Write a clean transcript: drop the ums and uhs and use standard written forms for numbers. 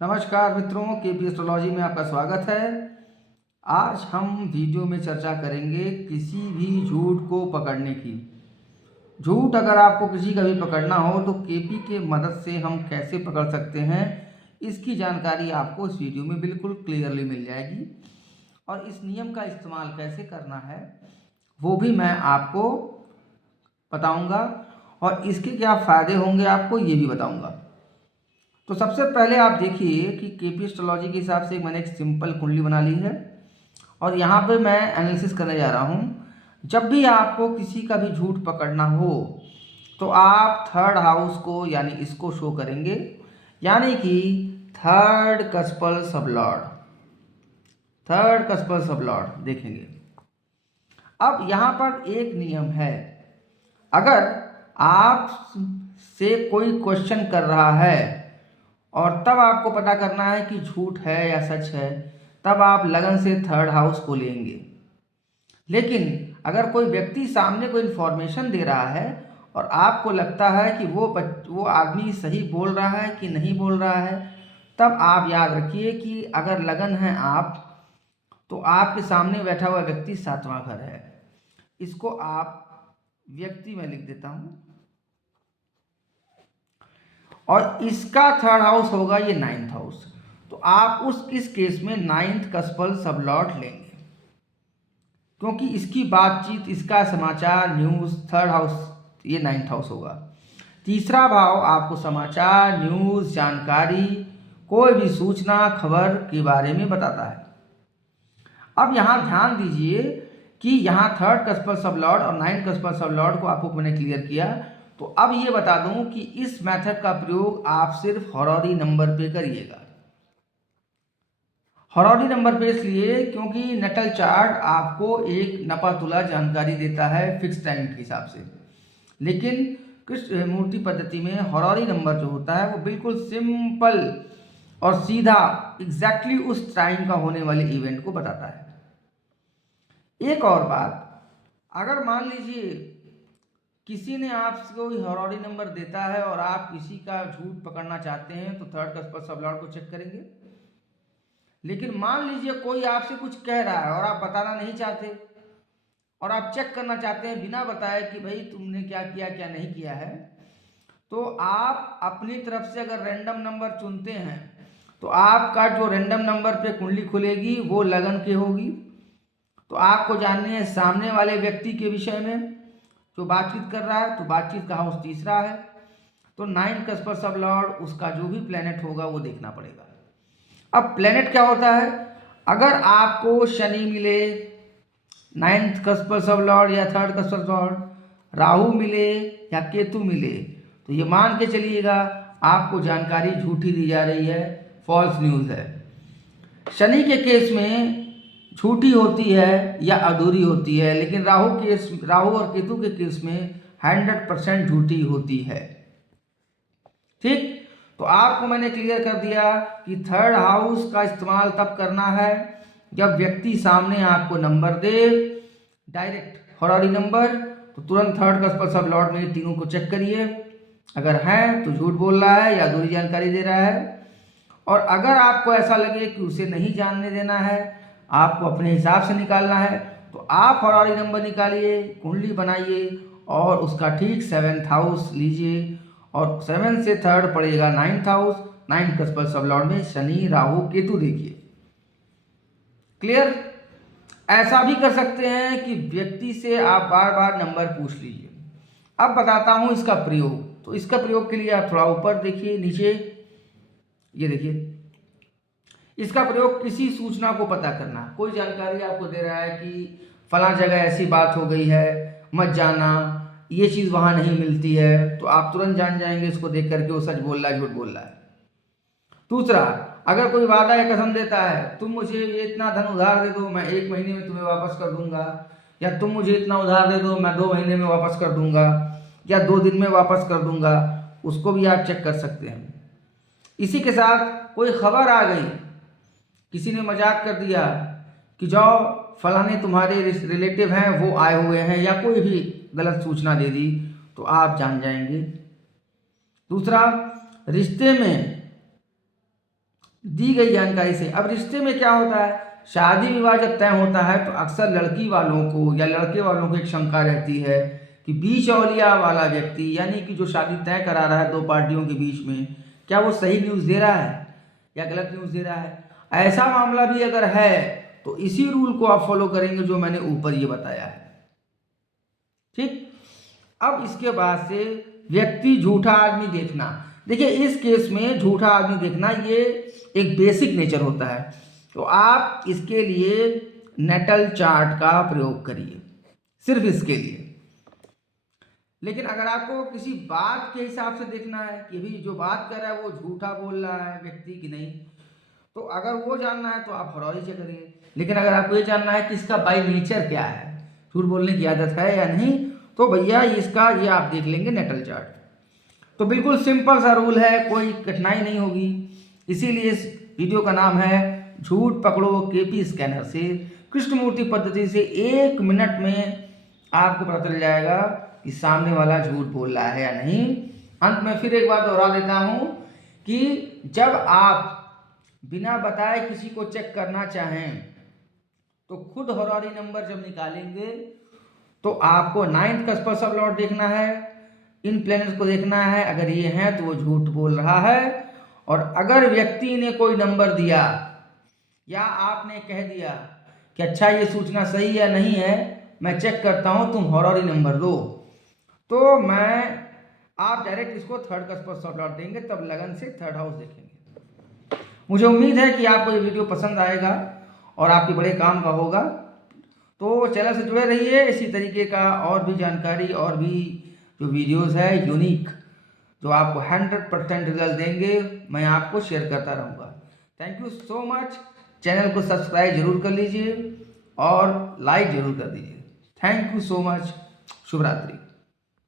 नमस्कार मित्रों, KP astrology में आपका स्वागत है। आज हम वीडियो में चर्चा करेंगे किसी भी झूठ को पकड़ने की। झूठ अगर आपको किसी का भी पकड़ना हो तो केपी के मदद से हम कैसे पकड़ सकते हैं, इसकी जानकारी आपको इस वीडियो में बिल्कुल क्लियरली मिल जाएगी। और इस नियम का इस्तेमाल कैसे करना है वो भी मैं आपको बताऊंगा, और इसके क्या फ़ायदे होंगे आपको ये भी बताऊंगा। तो सबसे पहले आप देखिए कि केपी एस्ट्रोलॉजी के हिसाब से मैंने एक सिंपल कुंडली बना ली है, और यहाँ पे मैं एनालिसिस करने जा रहा हूँ। जब भी आपको किसी का भी झूठ पकड़ना हो तो आप थर्ड हाउस को यानी इसको शो करेंगे, यानी कि थर्ड कस्पल सबलॉर्ड देखेंगे। अब यहाँ पर एक नियम है, अगर आप से कोई क्वेश्चन कर रहा है और तब आपको पता करना है कि झूठ है या सच है, तब आप लगन से थर्ड हाउस को लेंगे। लेकिन अगर कोई व्यक्ति सामने कोई इन्फॉर्मेशन दे रहा है और आपको लगता है कि वो आदमी सही बोल रहा है कि नहीं बोल रहा है, तब आप याद रखिए कि अगर लगन है आप, तो आपके सामने बैठा हुआ व्यक्ति सातवां घर है। इसको आप व्यक्ति में लिख देता हूं, और इसका थर्ड हाउस होगा ये नाइन्थ हाउस। तो आप इस केस में नाइन्थ कस्पल सबलॉर्ड लेंगे, क्योंकि इसकी बातचीत, इसका समाचार, न्यूज़, थर्ड हाउस ये नाइन्थ हाउस होगा। तीसरा भाव आपको समाचार, न्यूज़, जानकारी, कोई भी सूचना, खबर के बारे में बताता है। अब यहाँ ध्यान दीजिए कि यहाँ थर्ड कस्पल सबलॉर्ड और नाइन्थ कस्पल सबलॉर्ड को आपको मैंने क्लियर किया। तो अब ये बता दूं कि इस मेथड का प्रयोग आप सिर्फ हरौरी नंबर पे करिएगा। हरौरी नंबर पे इसलिए क्योंकि नटल चार्ट आपको एक नपा तुला जानकारी देता है फिक्स टाइम के हिसाब से, लेकिन कृष्ण मूर्ति पद्धति में हरौरी नंबर जो होता है वो बिल्कुल सिंपल और सीधा एग्जैक्टली उस टाइम का होने वाले इवेंट को बताता है। एक और बात, अगर मान लीजिए किसी ने आपको हरौरी नंबर देता है और आप किसी का झूठ पकड़ना चाहते हैं, तो थर्ड कस्पल सबलॉर्ड को चेक करेंगे। लेकिन मान लीजिए कोई आपसे कुछ कह रहा है और आप बताना नहीं चाहते, और आप चेक करना चाहते हैं बिना बताए कि भाई तुमने क्या किया क्या नहीं किया है, तो आप अपनी तरफ से अगर रैंडम नंबर चुनते हैं तो आपका जो रैंडम नंबर पे कुंडली खुलेगी वो लगन की होगी। तो आपको जानने हैं सामने वाले व्यक्ति के विषय में जो बातचीत कर रहा है, तो बातचीत का हाउस तीसरा है, तो नाइन्थ कस्पल सबलॉर्ड उसका जो भी प्लेनेट होगा वो देखना पड़ेगा। अब प्लेनेट क्या होता है, अगर आपको शनि मिले नाइन्थ कस्पल सबलॉर्ड या थर्ड कस्पल सबलॉर्ड, राहु मिले या केतु मिले, तो ये मान के चलिएगा आपको जानकारी झूठी दी जा रही है, फॉल्स न्यूज़ है। शनि के केस में झूठी होती है या अधूरी होती है, लेकिन राहु और केतु के केस में 100% झूठी होती है। ठीक, तो आपको मैंने क्लियर कर दिया कि थर्ड हाउस का इस्तेमाल तब करना है जब व्यक्ति सामने आपको नंबर दे, डायरेक्ट हरौरी नंबर, तो तुरंत थर्ड कस्पल सबलॉर्ड में तीनों को चेक करिए। अगर है तो झूठ बोल रहा है या अधूरी जानकारी दे रहा है, और अगर आपको ऐसा लगे कि उसे नहीं जानने देना है, आपको अपने हिसाब से निकालना है, तो आप हरौरी नंबर निकालिए, कुंडली बनाइए और उसका ठीक 7th हाउस लीजिए, और 7 से थर्ड पड़ेगा 9th हाउस। 9th कस्पल सबलॉर्ड में शनि, राहु, केतु देखिए। क्लियर? ऐसा भी कर सकते हैं कि व्यक्ति से आप बार बार नंबर पूछ लीजिए। अब बताता हूं इसका प्रयोग। तो इसका प्रयोग के लिए आप थोड़ा ऊपर देखिए, नीचे ये देखिए, इसका प्रयोग किसी सूचना को पता करना। कोई जानकारी आपको दे रहा है कि फला जगह ऐसी बात हो गई है, मत जाना, ये चीज़ वहाँ नहीं मिलती है, तो आप तुरंत जान जाएंगे इसको देख करके वो सच बोल रहा है झूठ बोल रहा है। दूसरा, अगर कोई वादा या कसम देता है, तुम मुझे ये इतना धन उधार दे दो, मैं 1 महीने में तुम्हें वापस कर दूंगा, या तुम मुझे इतना उधार दे दो, मैं 2 महीने में वापस कर दूंगा, या 2 दिन में वापस कर दूंगा, उसको भी आप चेक कर सकते हैं। इसी के साथ कोई खबर आ गई, किसी ने मजाक कर दिया कि जाओ फलाने तुम्हारे रिलेटिव हैं वो आए हुए हैं, या कोई भी गलत सूचना दे दी, तो आप जान जाएंगे। दूसरा, रिश्ते में दी गई जानकारी से। अब रिश्ते में क्या होता है, शादी विवाह जब तय होता है तो अक्सर लड़की वालों को या लड़के वालों को एक शंका रहती है कि बीच औलिया वाला व्यक्ति, यानी कि जो शादी तय करा रहा है दो पार्टियों के बीच में, क्या वो सही न्यूज़ दे रहा है या गलत न्यूज़ दे रहा है। ऐसा मामला भी अगर है तो इसी रूल को आप फॉलो करेंगे जो मैंने ऊपर ये बताया है। ठीक, अब इसके बाद से व्यक्ति झूठा आदमी देखना। देखिए इस केस में झूठा आदमी देखना ये एक बेसिक नेचर होता है, तो आप इसके लिए नेटल चार्ट का प्रयोग करिए, सिर्फ इसके लिए। लेकिन अगर आपको किसी बात के हिसाब से देखना है कि भाई जो बात कर रहा है वो झूठा बोल रहा है व्यक्ति की नहीं, तो अगर वो जानना है तो आप हरौरी से करिए। लेकिन अगर आपको ये जानना है कि इसका बाई नेचर क्या है, झूठ बोलने की आदत है या नहीं, तो भैया इसका ये आप देख लेंगे नेटल चार्ट। तो बिल्कुल सिंपल सा रूल है, कोई कठिनाई नहीं होगी। इसीलिए इस वीडियो का नाम है झूठ पकड़ो केपी स्कैनर से। कृष्णमूर्ति पद्धति से 1 मिनट में आपको पता चल जाएगा कि सामने वाला झूठ बोल रहा है या नहीं। अंत में फिर एक बार दोहरा देता हूँ कि जब आप बिना बताए किसी को चेक करना चाहें तो खुद हरौरी नंबर जब निकालेंगे तो आपको 9th का स्पर्शक लॉट देखना है, इन प्लैनेट्स को देखना है, अगर ये हैं तो वो झूठ बोल रहा है। और अगर व्यक्ति ने कोई नंबर दिया या आपने कह दिया कि अच्छा ये सूचना सही या नहीं है, मैं चेक करता हूँ, तुम हरौरी नंबर दो, तो आप डायरेक्ट इसको 3rd का स्पर्शक लॉट देंगे, तब लगन से 3rd हाउस देखेंगे। मुझे उम्मीद है कि आपको ये वीडियो पसंद आएगा और आपके बड़े काम का होगा। तो चैनल से जुड़े रहिए, इसी तरीके का और भी जानकारी और भी जो वीडियोस है यूनिक जो आपको 100% रिजल्ट देंगे, मैं आपको शेयर करता रहूँगा। Thank you so much. Channel को सब्सक्राइब जरूर कर लीजिए और लाइक जरूर कर दीजिए। Thank you so much. शुभ रात्रि।